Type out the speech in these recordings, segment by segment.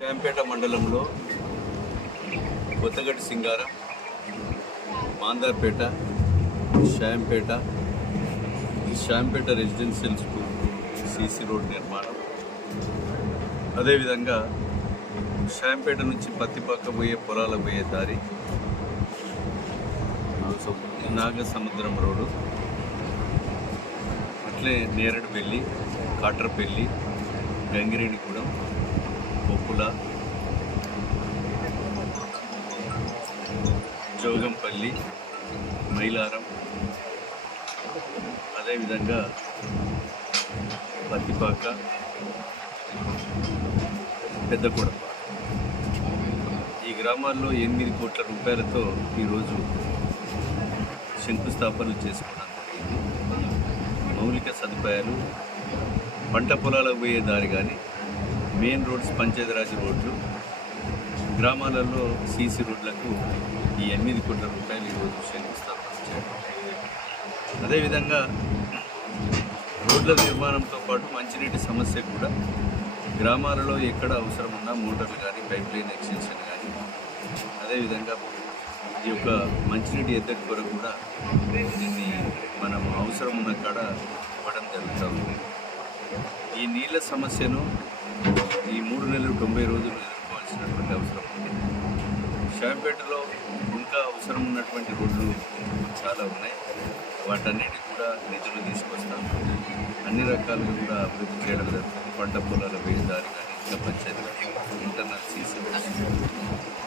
శాంపేట మండలంలో Kothagaddi Singaram Mandarpet Shampet Shampet residential school CC road నిర్మాణం. అదేవిధంగా శాంపేట నుంచి పత్తిపాక పోయే పొలాలకు పోయే దారి నాగ సముద్రం రోడ్డు అట్లే నేరడుపల్లి కాట్రపల్లి గంగిరెడ్డిగూడెం పొప్పుల జోగంపల్లి మైలారం. అదేవిధంగా పత్తిపాక పెద్దకూడప ఈ గ్రామాల్లో ఎనిమిది కోట్ల రూపాయలతో ఈరోజు శంకుస్థాపనలు చేసుకోవడం జరిగింది. మౌలిక సదుపాయాలు పంట పొలాలకు పోయే దారి కానీ మెయిన్ రోడ్స్ పంచాయతీరాజ్ రోడ్లు గ్రామాలలో సీసీ రోడ్లకు ఈ ఎనిమిది కోట్ల రూపాయలు ఈరోజు శంకుస్థాపన చేయడం అదేవిధంగా రోడ్ల నిర్మాణంతో పాటు మంచినీటి సమస్య కూడా గ్రామాలలో ఎక్కడ అవసరం ఉన్నా మోటార్లు కానీ పైప్ లైన్ ఎక్స్టెన్షన్ కానీ అదేవిధంగా ఈ యొక్క మంచినీటి ఎద్దడి కొరకు కూడా దీన్ని మనం అవసరం ఉన్న కాడ ఇవ్వడం జరుగుతూ ఉంది. ఈ నీళ్ళ సమస్యను ఈ మూడు నెలలు తొంభై రోజులు ఎదుర్కోవాల్సినటువంటి అవసరం ఉంది. షాంపేటలో ఇంకా అవసరం ఉన్నటువంటి రోడ్లు చాలా ఉన్నాయి. వాటన్నిటి కూడా నిధులు తీసుకొస్తాం. అన్ని రకాలుగా కూడా అభివృద్ధి చేయడం జరుగుతుంది. పంట పొలాల వేయదారి కానీ ఇంకా పంచాయతీ ఇంటర్నల్ సీసీ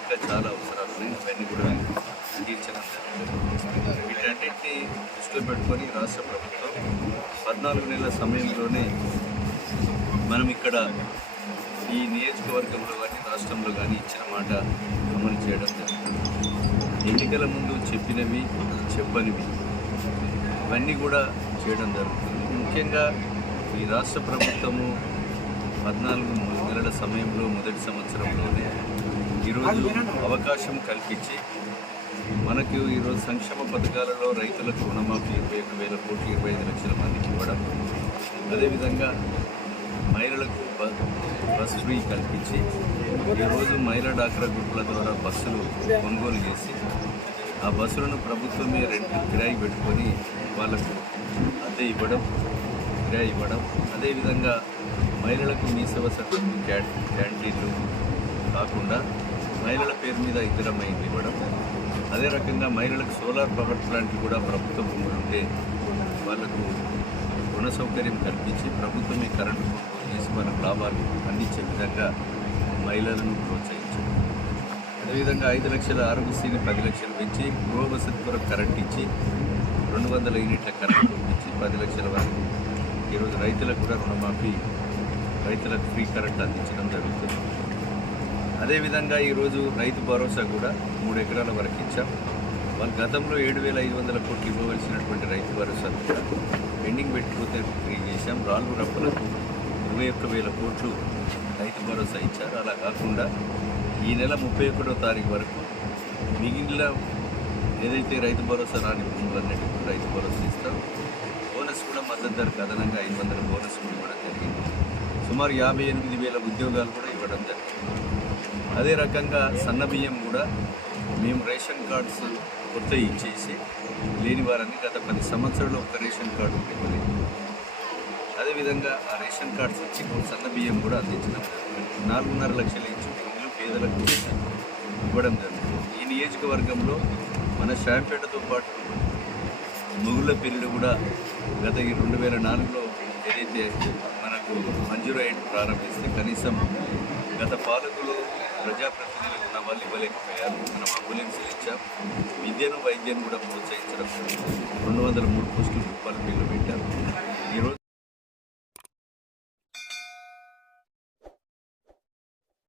ఇంకా చాలా అవసరాలు ఉన్నాయి. అవన్నీ కూడా తీర్చడం జరుగుతుంది. వీటన్నిటిని దృష్టిలో పెట్టుకొని రాష్ట్ర ప్రభుత్వం పద్నాలుగు నెలల సమయంలోనే మనం ఇక్కడ ఈ నియోజకవర్గంలో కానీ రాష్ట్రంలో కానీ ఇచ్చిన మాట అమలు చేయడం జరుగుతుంది. ఎన్నికల ముందు చెప్పినవి చెప్పనివి ఇవన్నీ కూడా చేయడం జరుగుతుంది. ముఖ్యంగా ఈ రాష్ట్ర ప్రభుత్వము పద్నాలుగు నెలల సమయంలో మొదటి సంవత్సరంలోనే ఈరోజు అవకాశం కల్పించి మనకు ఈరోజు సంక్షేమ పథకాలలో రైతులకు రుణమాఫీ ఇరవై ఒక వేల కోట్లు ఇరవై ఐదు లక్షల మందికి ఇవ్వడం అదేవిధంగా మహిళలకు బస్ ఫ్రీ కల్పించి ఈరోజు మహిళా డాక్రా గ్రూపుల ద్వారా బస్సులు కొనుగోలు చేసి ఆ బస్సులను ప్రభుత్వమే రెంట్ కిరాయి పెట్టుకొని వాళ్ళకు అద్దె ఇవ్వడం కిరాయి ఇవ్వడం. అదేవిధంగా మహిళలకు మీ సేవ సర్టిఫికెట్ క్యాన్ క్యాంటీన్లు కాకుండా మహిళల పేరు మీద ఇతరమైంది ఇవ్వడం. అదే రకంగా మహిళలకు సోలార్ పవర్ ప్లాంట్లు కూడా ప్రభుత్వం ఉంటే వాళ్ళకు రుణ సౌకర్యం కల్పించి ప్రభుత్వమే కరెంటు చేసి మనకు లాభాలు అందించే విధంగా మహిళలను ప్రోత్సహించారు అదేవిధంగా ఐదు లక్షల ఆరోగ్యశ్రీని పది లక్షలు పెంచి గృహ వసతి కొరకు కరెంట్ ఇచ్చి రెండు వందల యూనిట్ల కరెంట్ ఇచ్చి పది లక్షల వరకు ఈరోజు రైతులకు కూడా రుణమాఫీ రైతులకు ఫ్రీ కరెంట్ అందించడం జరుగుతుంది. అదేవిధంగా ఈరోజు రైతు భరోసా కూడా మూడు ఎకరాల వరకు ఇచ్చాం. వాళ్ళు గతంలో ఏడు వేల ఐదు వందల కోట్లు ఇవ్వవలసినటువంటి రైతు భరోసా కూడా పెండింగ్ పెట్టిపోతే ఫ్రీ చేశాం. రాళ్ళు రప్పలకు ఇరవై ఒక్క వేల కోట్లు రైతు భరోసా ఇచ్చారు. అలా కాకుండా ఈ నెల ముప్పై ఒకటో తారీఖు వరకు మిగిలిన ఏదైతే రైతు భరోసా రాని భూములన్నిటికీ రైతు భరోసా ఇస్తారు. బోనస్ కూడా మద్దతు ధరకు అదనంగా ఐదు వందల బోనస్ కూడా ఇవ్వడం జరిగింది. సుమారు యాభై ఎనిమిది వేల ఉద్యోగాలు కూడా ఇవ్వడం జరిగింది. అదే రకంగా సన్న బియ్యం కూడా మేము రేషన్ కార్డ్స్ కొత్త ఇచ్చేసి లేని వారని గత పది సంవత్సరాలు ఒక రేషన్ కార్డు ఇవ్వలేదు. అదేవిధంగా ఆ రేషన్ కార్డ్స్ ఇచ్చి సన్న బియ్యం కూడా అందించడం జరుగుతుంది నాలుగున్నర లక్షల ఇచ్చి ఇండ్లు పేదలకు ఇవ్వడం జరుగుతుంది ఈ నియోజకవర్గంలో మన శాంపేటతో పాటు మొగుళ్ళ పెళ్ళి కూడా గత ఈ రెండు వేల నాలుగులో ఏదైతే మనకు మంజూరు అయ్యి ప్రారంభిస్తే కనీసం గత పాలకులు ప్రజాప్రతినిధులు ఉన్న వాళ్ళు ఇవ్వలేకపోయారు. మనం అంబులెన్స్లు ఇచ్చాం. విద్యను వైద్యాన్ని కూడా ప్రోత్సహించడం. రెండు వందల మూడు పోస్టులు రూపాయలు బిల్లు పెట్టారు. ఈరోజు